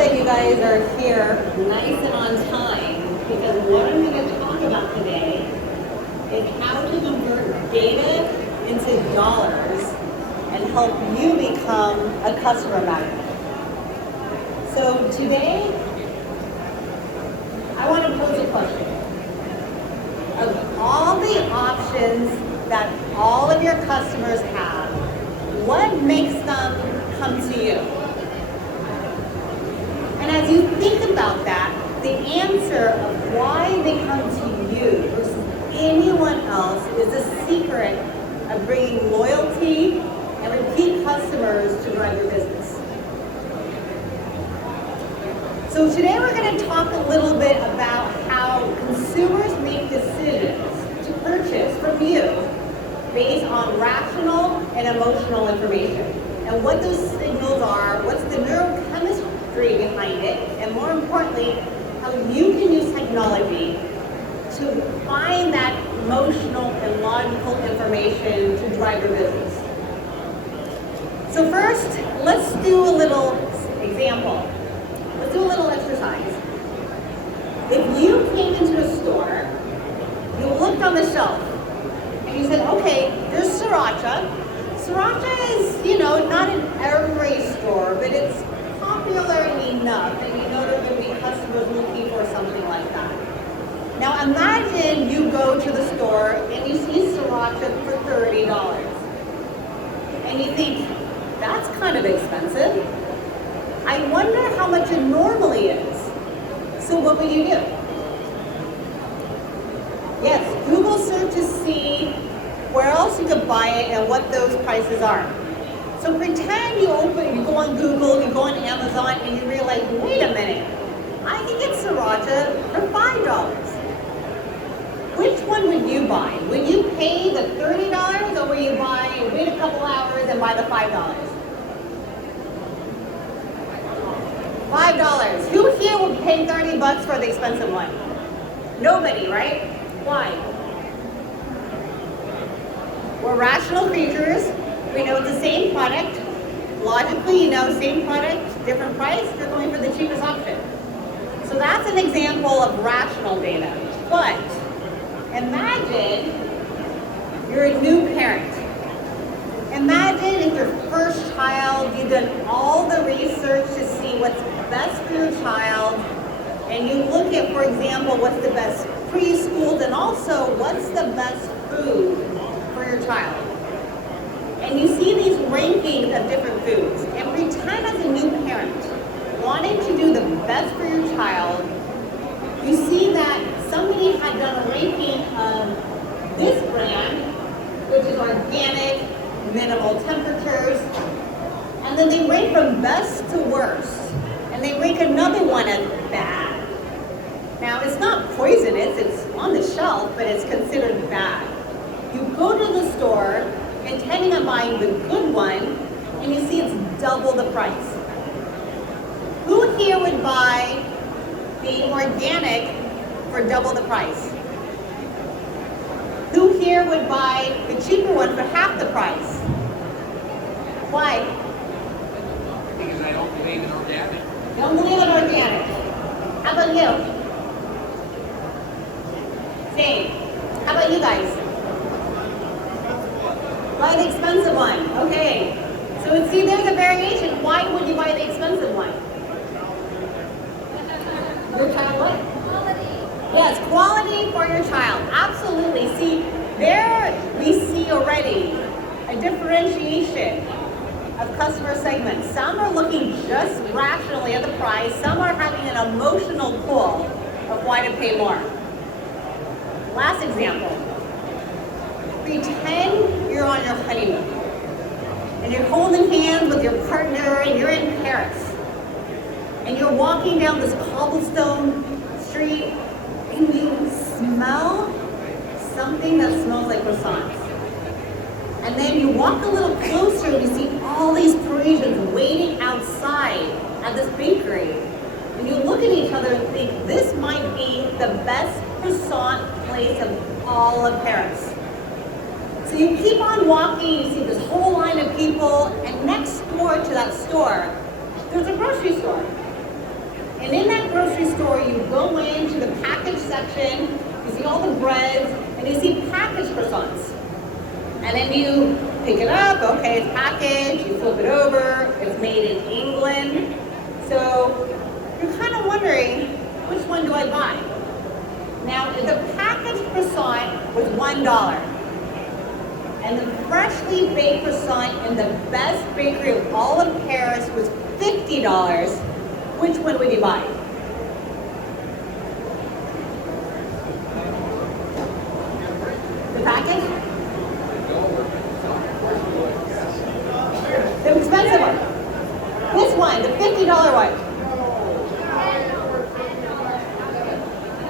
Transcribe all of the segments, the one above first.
that you guys are here nice and on time, because what I'm going to talk about today is how to convert data into dollars and help you become a customer magnet. So today, I want to pose a question. Of all the options that all of your customers have, what makes them come to you? And as you think about that, the answer of why they come to you versus anyone else is the secret of bringing loyalty and repeat customers to drive your business. So today we're going to talk a little bit about how consumers make decisions to purchase from you based on rational and emotional information, and what those signals are, what's the neurochemistry behind it, and more importantly, how you can use technology to find that emotional and logical information to drive your business. So first, let's do a little example. Let's do a little exercise. If you came into a store, you looked on the shelf, and you said, okay, there's sriracha. Sriracha is, not in every store, but it's popular enough, and you know there are going to be customers looking for something like that. Now imagine you go to the store and you see sriracha for $30. And you think, that's kind of expensive. I wonder how much it normally is. So what would you do? Yes, Google search to see where else you could buy it and what those prices are. So pretend you go on Google, you go on Amazon, and you realize, wait a minute, I can get sriracha for $5. Which one would you buy? Would you pay the $30 or will you wait a couple hours and buy the $5? $5. Who here would pay $30 for the expensive one? Nobody, right? Why? We're rational creatures. We know it's the same product. Logically, same product, different price, you're going for the cheapest option. So that's an example of rational data. But imagine you're a new parent. Imagine if your first child, you've done all the research to see what's best for your child, and you look at, for example, what's the best preschools and also what's the best food for your child. And you see these rankings of different foods, and pretend as a new parent, wanting to do the best for your child, you see that somebody had done a ranking of this brand, which is organic, minimal temperatures, and then they rank from best to worst, and they rank another one as bad. Now, it's not poisonous, it's on the shelf, but it's considered bad. You go to the store, intending on buying the good one, and you see it's double the price. Who here would buy the organic for double the price? Who here would buy the cheaper one for half the price? Why? Because I don't believe in organic. Don't believe in organic. How about you? Same. How about you guys? Buy the expensive one. Okay. So see, there's a variation. Why would you buy the expensive one? Your child what? Quality. Yes, quality for your child. Absolutely. See, there we see already a differentiation of customer segments. Some are looking just rationally at the price. Some are having an emotional pull of why to pay more. Last example. Pretend you're on your honeymoon and you're holding hands with your partner and you're in Paris and you're walking down this cobblestone street and you smell something that smells like croissants. And then you walk a little closer and you see all these Parisians waiting outside at this bakery. And you look at each other and think, this might be the best croissant place of all of Paris. So you keep on walking, you see this whole line of people, and next door to that store, there's a grocery store. And in that grocery store, you go into the package section, you see all the breads, and you see packaged croissants. And then you pick it up, okay, it's packaged, you flip it over, it's made in England. So you're kind of wondering, which one do I buy? Now, the packaged croissant was $1. And the freshly baked croissant in the best bakery of all of Paris was $50. Which one would you buy? The package? The expensive one. This one, the $50 one.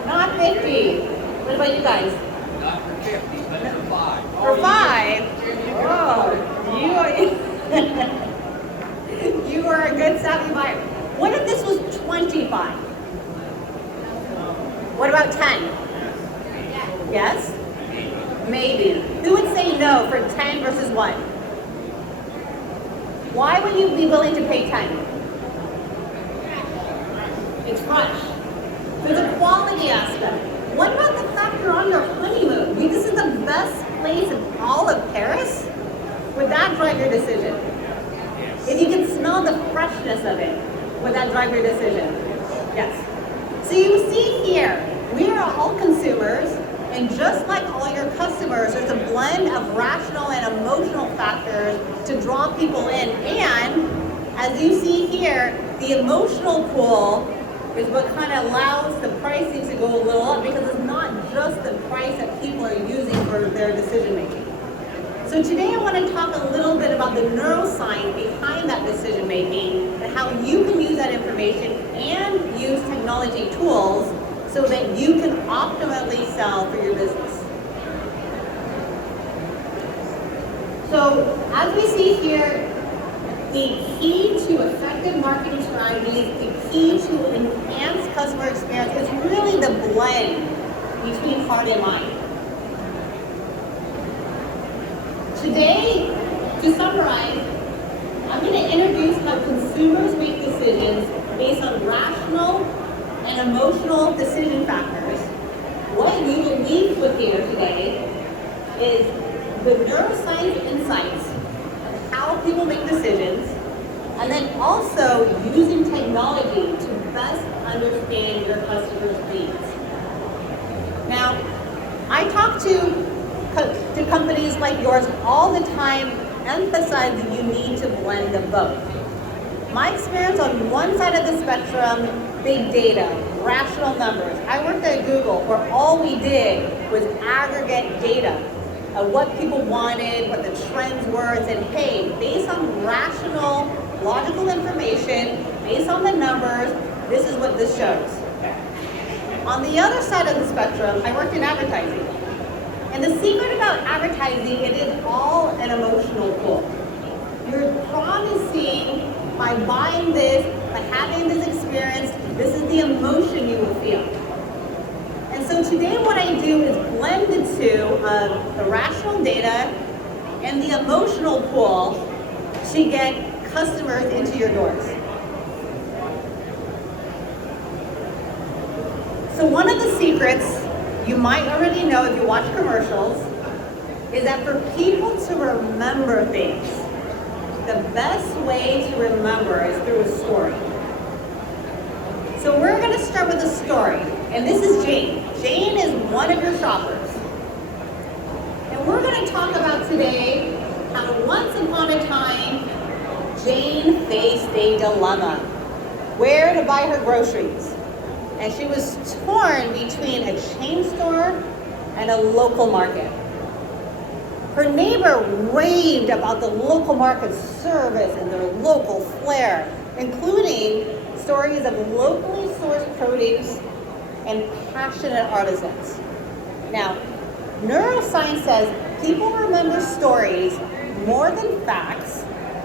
Not 50. What about you guys? Not for 50, but for 5. For 5? Oh, you are a good savvy buyer. What if this was 25? What about 10? Yes? Maybe. Who would say no for 10 versus 1? Why would you be willing to pay 10? It's fresh. There's a quality aspect. What about the fact you're on your honeymoon? This is the best place in all of Paris? Would that drive your decision? If you can smell the freshness of it, would that drive your decision? Yes. So you see here, we are all consumers, and just like all your customers, there's a blend of rational and emotional factors to draw people in. And as you see here, the emotional pool is what kind of allows the pricing to go a little up, because it's not just the price that people are using for their decision making. So today I want to talk a little bit about the neuroscience behind that decision making and how you can use that information and use technology tools so that you can optimally sell for your business. So as we see here, the key to effective marketing strategies, the key to enhance customer experience is really the blend between heart and mind. Today, to summarize, I'm going to introduce how consumers make decisions based on rational and emotional decision factors. What you will leave with here today is the neuroscience insights of how people make decisions, and then also using technology to best understand your customers' needs. Now, I talk to companies like yours all the time, emphasize that you need to blend the both. My experience on one side of the spectrum, big data, rational numbers. I worked at Google where all we did was aggregate data of what people wanted, what the trends were, and said, hey, based on rational, logical information, based on the numbers, this is what this shows. On the other side of the spectrum, I worked in advertising. And the secret about advertising, it is all an emotional pull. You're promising by buying this, by having this experience, this is the emotion you will feel. And so today what I do is blend the two of the rational data and the emotional pull to get customers into your doors. So one of the secrets you might already know if you watch commercials is that for people to remember things, the best way to remember is through a story. So we're going to start with a story, and this is Jane. Jane is one of your shoppers. And we're going to talk about today how once upon a time, Jane faced a dilemma, where to buy her groceries. And she was torn between a chain store and a local market. Her neighbor raved about the local market's service and their local flair, including stories of locally sourced produce and passionate artisans. Now, neuroscience says people remember stories more than facts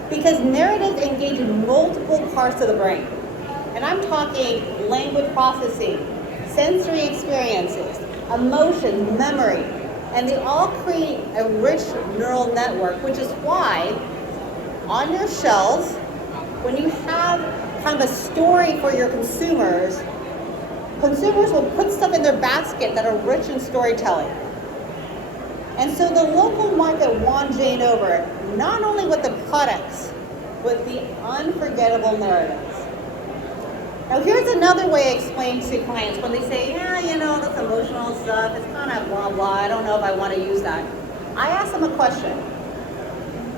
because narratives engage in multiple parts of the brain. And I'm talking language processing, sensory experiences, emotions, memory, and they all create a rich neural network, which is why on your shelves when you have kind of a story for your consumers, consumers will put stuff in their basket that are rich in storytelling. And so the local market won Jane over, not only with the products, with the unforgettable narratives. Now here's another way I explain to clients when they say, yeah, you know, that's emotional stuff, it's kind of blah, blah, I don't know if I want to use that. I ask them a question.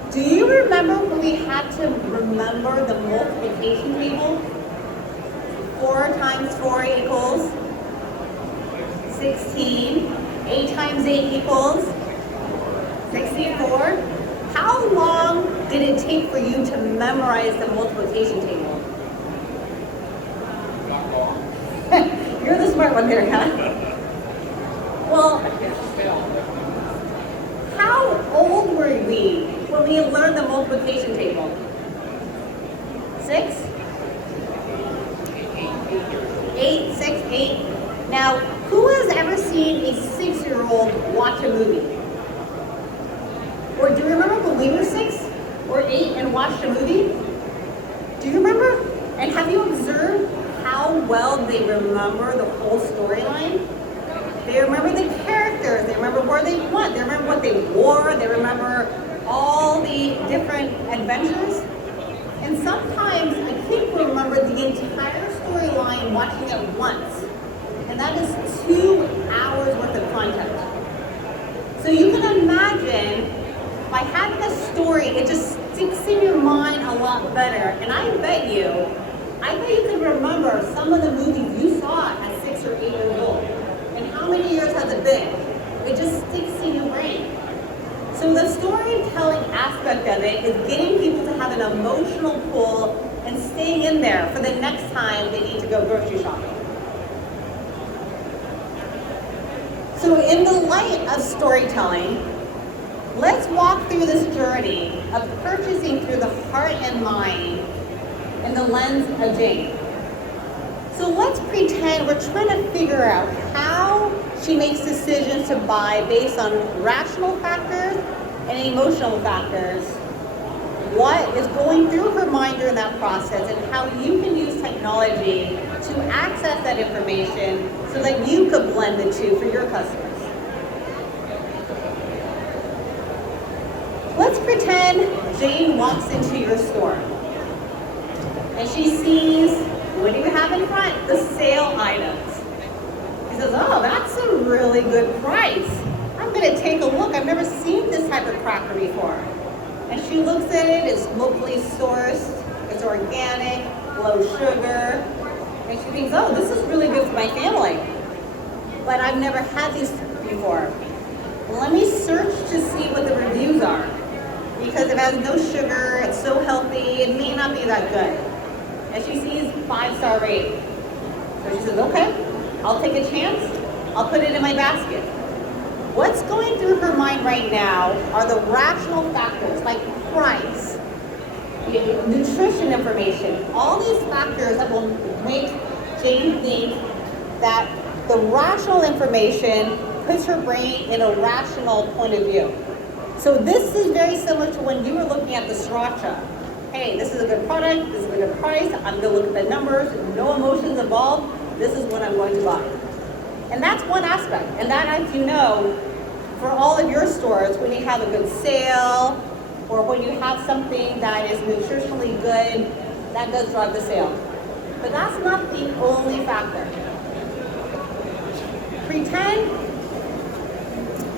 Do you remember when we had to remember the multiplication table? 4 times 4 equals 16. 8 times 8 equals 64. How long did it take for you to memorize the multiplication table? Not long. You're the smart one there, huh? Well, how old were we when we learned the multiplication table? 6? 8, 6, 8. Now, who has ever seen a 6-year-old watch a movie? Or do you remember when we were 6 or 8 and watched a movie? Do you remember? And have you observed how well they remember the whole storyline? They remember the characters, they remember where they went, they remember what they wore, they remember all the different adventures. And sometimes a kid will remember the entire storyline watching it once. And that is 2 hours worth of content. So you can imagine, by having a story, it just sticks in your mind a lot better. And I bet you can remember some of the movies you saw at 6 or 8 years old. And how many years has it been? It just sticks in your brain. So the storytelling aspect of it is getting people to have an emotional pull and staying in there for the next time they need to go grocery shopping. So in the light of storytelling, let's walk through this journey of purchasing through the heart and mind in the lens of Jane. So let's pretend we're trying to figure out how she makes decisions to buy based on rational factors and emotional factors. What is going through her mind during that process, and how you can use technology to access that information so that you could blend the two for your customers. Let's pretend Jane walks into your store and she sees, what do you have in front? The sale items. She says, oh, that's a really good price. I'm going to take a look. I've never seen this type of cracker before. And she looks at it, it's locally sourced, it's organic, low sugar. And she thinks, oh, this is really good for my family. But I've never had these before. Let me search to see what the reviews are. Because it has no sugar, it's so healthy, it may not be that good. And she sees 5-star rating. So she says, okay, I'll take a chance, I'll put it in my basket. What's going through her mind right now are the rational factors like price, nutrition information, all these factors that will make Jane think that the rational information puts her brain in a rational point of view. So this is very similar to when you were looking at the sriracha. Hey, this is a good product, this is a good price, I'm going to look at the numbers, no emotions involved, this is what I'm going to buy. And that's one aspect. And that, as you know, for all of your stores, when you have a good sale, or when you have something that is nutritionally good, that does drive the sale. But that's not the only factor. Pretend,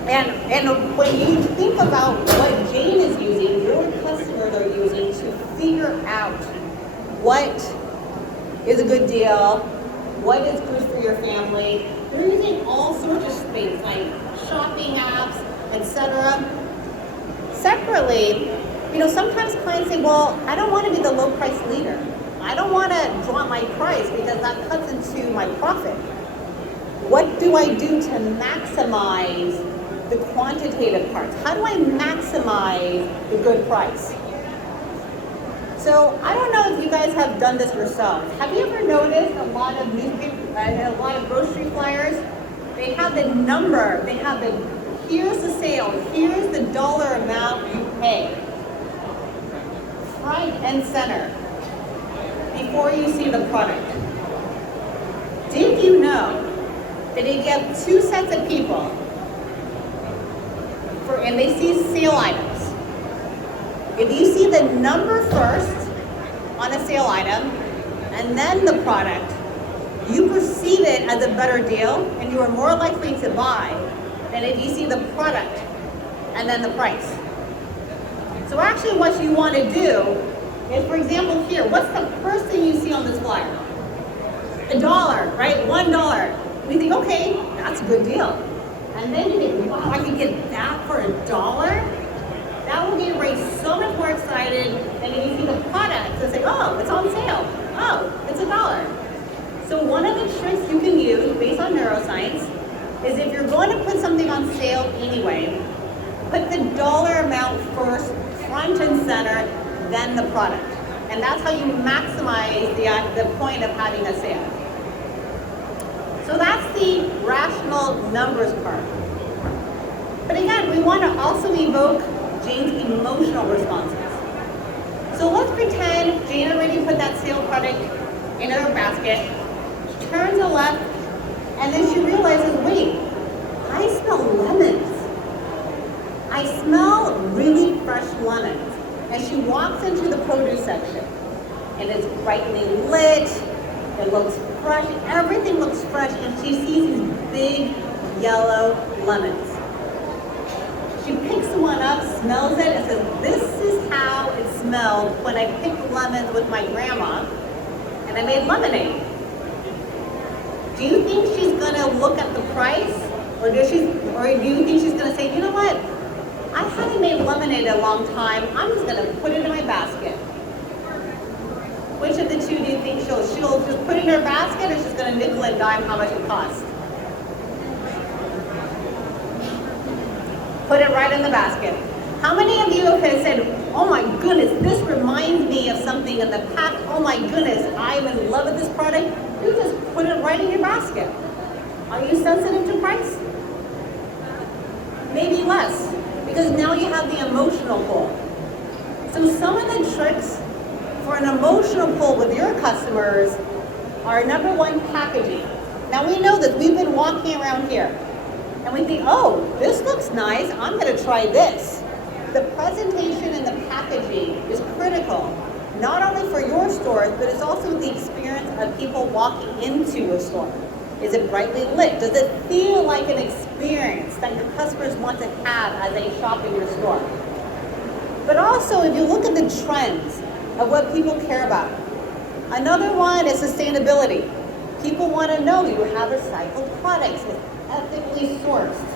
and when you think about what Jane is using, your customers are using to figure out what is a good deal, what is good for your family, they're using all sorts of things like shopping apps, etc. Separately, sometimes clients say, well, I don't want to be the low price leader. I don't want to drop my price because that cuts into my profit. What do I do to maximize the quantitative parts? How do I maximize the good price? So I don't know if you guys have done this yourself. Have you ever noticed a lot of grocery flyers? They have the number, here's the sale, here's the dollar amount you pay. Front and center. before you see the product. Did you know that if you have two sets of people and they see sale items, if you see the number first on a sale item and then the product, you perceive it as a better deal and you are more likely to buy than if you see the product and then the price. So actually what you want to do is, for example here, what's the first thing you see on this flyer? $1, right? $1. You think, okay, that's a good deal. And then you think, wow, I can get that for $1? That will get you so much more excited than if you see the product and say, oh, it's on sale. Oh, it's $1. So one of the tricks you can use based on neuroscience is if you're going to put something on sale anyway, put the dollar amount first, front and center, then the product. And that's how you maximize the point of having a sale. So that's the rational numbers part. But again, we want to also evoke Jane's emotional responses. So let's pretend Jane already put that sale product in her basket. She turns to the left, and then she realizes, wait, I smell lemons. I smell really fresh lemons. And she walks into the produce section, and it's brightly lit, it looks fresh, everything looks fresh, and she sees these big yellow lemons. She picks one up, smells it, and says, this is how it smelled when I picked lemons with my grandma, and I made lemonade. Do you think she's gonna look at the price, or do you think she's gonna say, you know what? I haven't made lemonade in a long time. I'm just gonna put it in my basket. Which of the two do you think she'll just put it in her basket, or she's gonna nickel and dime how much it costs? Put it right in the basket. How many of you have said, oh my goodness, this reminds me of something in the past. Oh my goodness, I'm in love with this product. You just put it right in your basket. Are you sensitive to price? Maybe less, because now you have the emotional pull. So some of the tricks for an emotional pull with your customers are, number one, packaging. Now we know that we've been walking around here and we think, oh, this looks nice, I'm gonna try this. The presentation and the packaging is critical, not only for your stores, but it's also the experience of people walking into your store. Is it brightly lit? Does it feel like an experience that your customers want to have as they shop in your store? But also, if you look at the trends of what people care about, another one is sustainability. People want to know you have recycled products, it's ethically sourced.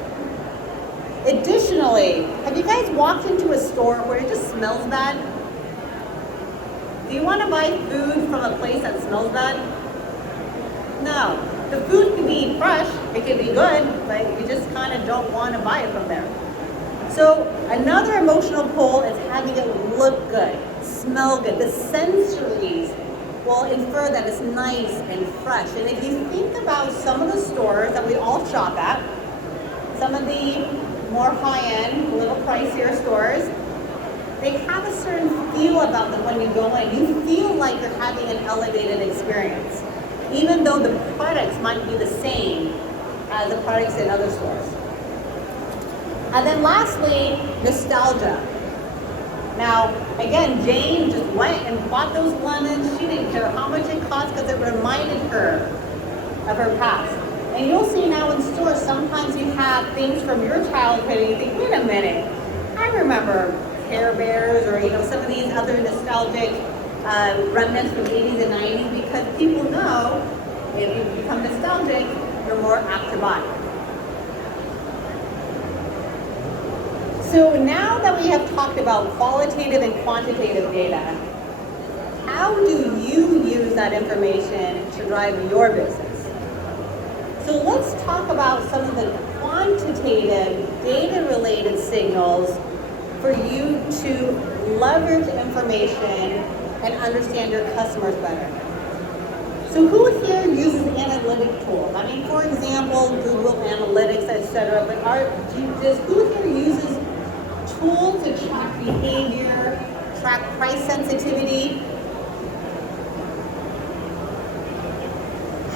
Additionally, have you guys walked into a store where it just smells bad? Do you want to buy food from a place that smells bad? No. The food can be fresh, it can be good, but you just kind of don't want to buy it from there. So another emotional pull is having it look good, smell good. The sensories will infer that it's nice and fresh. And if you think about some of the stores that we all shop at, some of the more high-end, a little pricier stores, they have a certain feel about them when you go in. You feel like you're having an elevated experience, even though the products might be the same as the products in other stores. And then lastly, nostalgia. Now, again, Jane just went and bought those lemons. She didn't care how much it cost because it reminded her of her past. And you'll see now in stores, sometimes you have things from your childhood and you think, wait a minute, I remember Care Bears or some of these other nostalgic remnants from the 80s and 90s, because people know if you become nostalgic, you're more apt to buy. So now that we have talked about qualitative and quantitative data, how do you use that information to drive your business? So let's talk about some of the quantitative data-related signals for you to leverage information and understand your customers better. So who here uses analytic tools? I mean, for example, Google Analytics, etc. But who here uses tools to track behavior, track price sensitivity?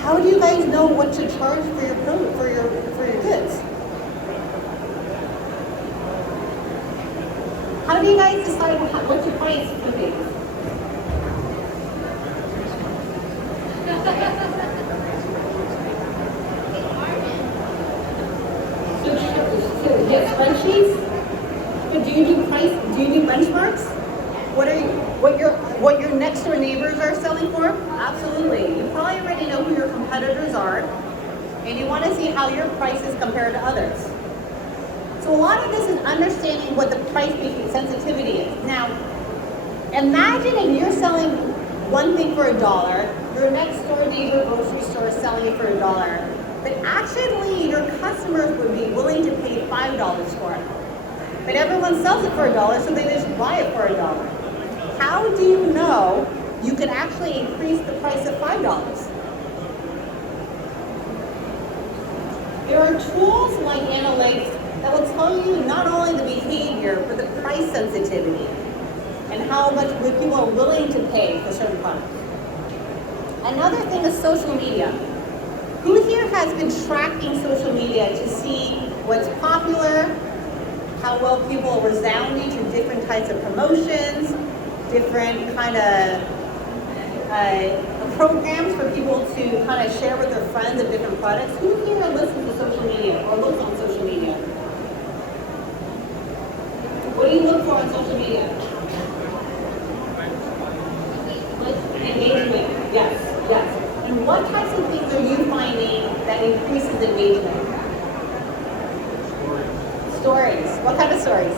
How do you guys know what to charge for your goods? How do you guys decide what your price would be? So you get spreadsheets? But do you do price? Do you do benchmarks? What your next door neighbors are selling for? Absolutely. You probably already know who your competitors are, and you want to see how your prices compare to others. So a lot of this is understanding what the price sensitivity is. Now, imagine if you're selling one thing for $1, your next door neighbor grocery store is selling it for $1, but actually your customers would be willing to pay $5 for it. But everyone sells it for $1, so they just buy it for $1. How do you know you can actually increase the price of $5? There are tools like analytics that will tell you not only the behavior, but the price sensitivity and how much people are willing to pay for certain products. Another thing is social media. Who here has been tracking social media to see what's popular, how well people are resounding to different types of promotions, different kind of programs for people to kind of share with their friends of different products? Who here listens to social media or looks on social media? What do you look for on social media? Engagement. Yes, yes. And what types of things are you finding that increases engagement? Stories. What kind of stories?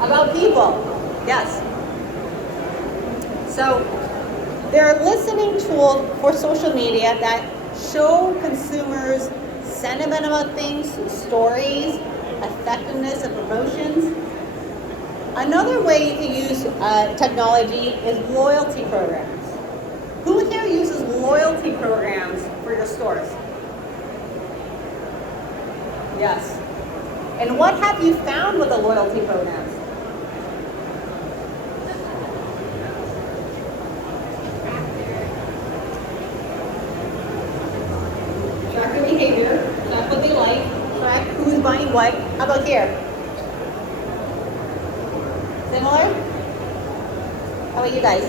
About people. Yes. So there are listening tools for social media that show consumers sentiment about things, stories, effectiveness of promotions. Another way you can use technology is loyalty programs. Who here uses loyalty programs for your stores? Yes. And what have you found with the loyalty programs? Track their behavior, track what they like, track who's buying what. How about here? Similar? How about you guys?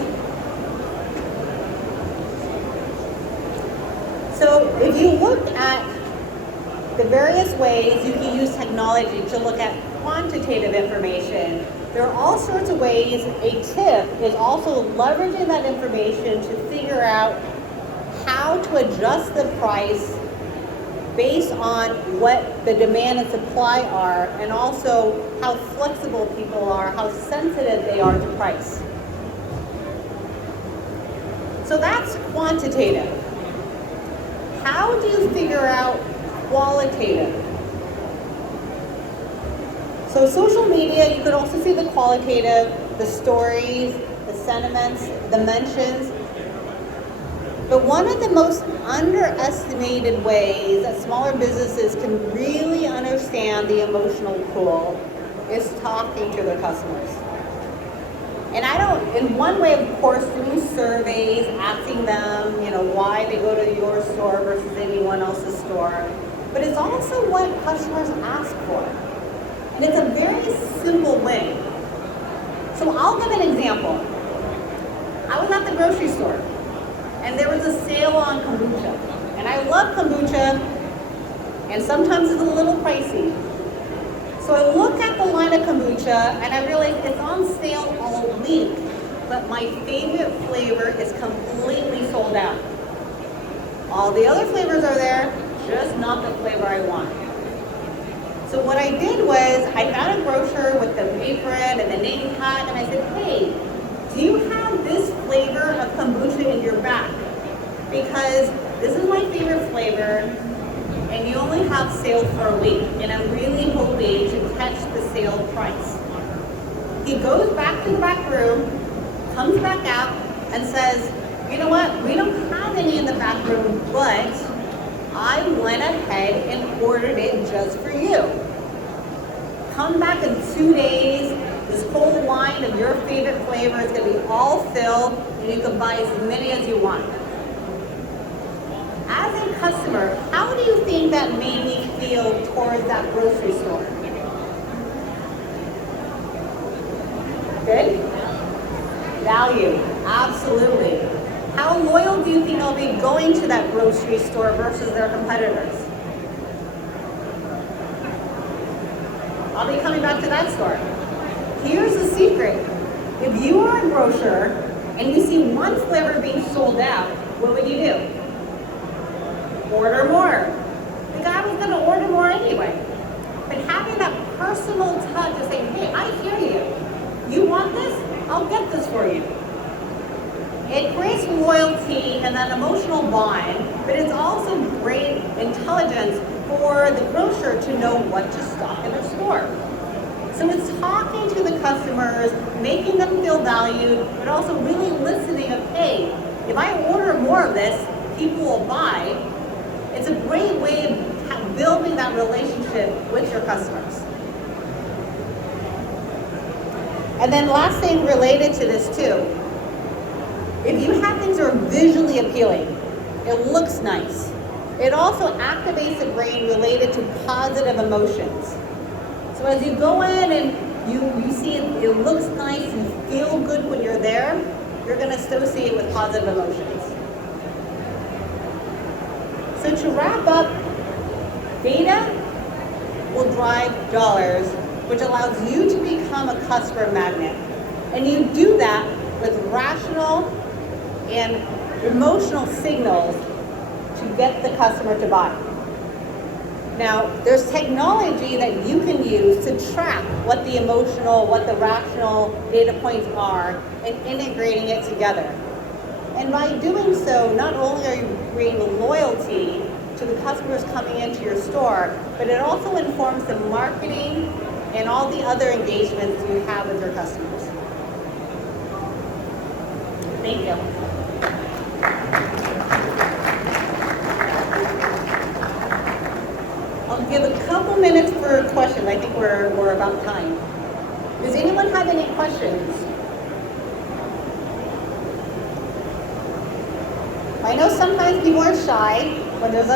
So if you look at the various ways you can use technology to look at quantitative information, there are all sorts of ways. A tip is also leveraging that information to figure out how to adjust the price based on what the demand and supply are, and also how flexible people are, how sensitive they are to price. So that's quantitative. How do you figure out qualitative? So social media, you could also see the qualitative, the stories, the sentiments, the mentions. But one of the most underestimated ways that smaller businesses can really understand the emotional pull is talking to their customers. And in one way, of course, doing surveys, asking them, why they go to your store versus anyone else's store. But it's also what customers ask for. And it's a very simple way. So I'll give an example. I was at the grocery store, and there was a sale on kombucha. And I love kombucha, and sometimes it's a little pricey. So I look at the line of kombucha, and I realize it's on sale all week, but my favorite flavor is completely sold out. All the other flavors are there, just not the flavor I want. So what I did was, I found a brochure with the apron and the name tag, and I said, hey, do you have this flavor of kombucha in your back? Because this is my favorite flavor, and you only have sale for a week, and I'm really hoping to catch the sale price. He goes back to the back room, comes back out, and says, you know what, we don't have any in the back room, but I went ahead and ordered it just for you. Come back in 2 days, this whole line of your favorite flavor is going to be all filled, and you can buy as many as you want. As a customer, how do you think that made me feel towards that grocery store? Good? Value, absolutely. How loyal do you think I'll be going to that grocery store versus their competitors? I'll be coming back to that store. Here's the secret. If you are a grocer and you see one flavor being sold out, what would you do? Order more. The guy was going to order more anyway. But having that personal touch of saying, hey, I hear you. You want this? I'll get this for you. It creates loyalty and that emotional bond, but it's also great intelligence for the grocer to know what to stock in their store. So it's talking to the customers, making them feel valued, but also really listening of, hey, if I order more of this, people will buy. It's a great way of building that relationship with your customers. And then last thing related to this too, if you have things that are visually appealing, it looks nice. It also activates the brain related to positive emotions. So as you go in and you see it looks nice, you feel good when you're there, you're going to associate with positive emotions. So to wrap up, data will drive dollars, which allows you to become a customer magnet. And you do that with rational and emotional signals to get the customer to buy. Now, there's technology that you can use to track what the emotional, what the rational data points are and integrating it together. And by doing so, not only are you creating loyalty to the customers coming into your store, but it also informs the marketing and all the other engagements you have with your customers. Thank you. I'll give a couple minutes for questions. I think we're about time. Does anyone have any questions? I know sometimes people are shy when there's